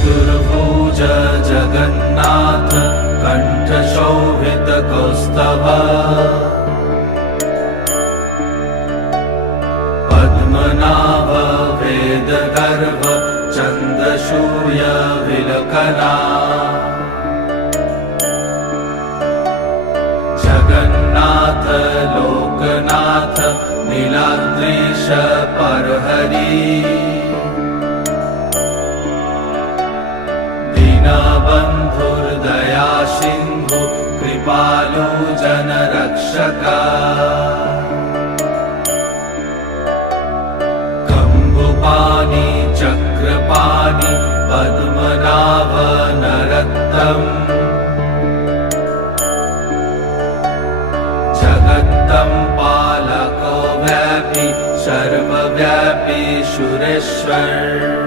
चतुर्भुज जगन्नाथ कण्ठशोभितकौस्तभ पद्मनाभ वेदगर्भ चन्द्रसूर्य विलकना जगन्नाथ लोकनाथ नीलाद्रीश परहरि दीनबन्धुर्दया सिन्धु कृपालु जनरक्षक कम्बुपाणि चक्रपाणि पद्मनाभ नरोत्तम जगत्तं पालको व्यापी सर्वव्यापी सुरेश्वर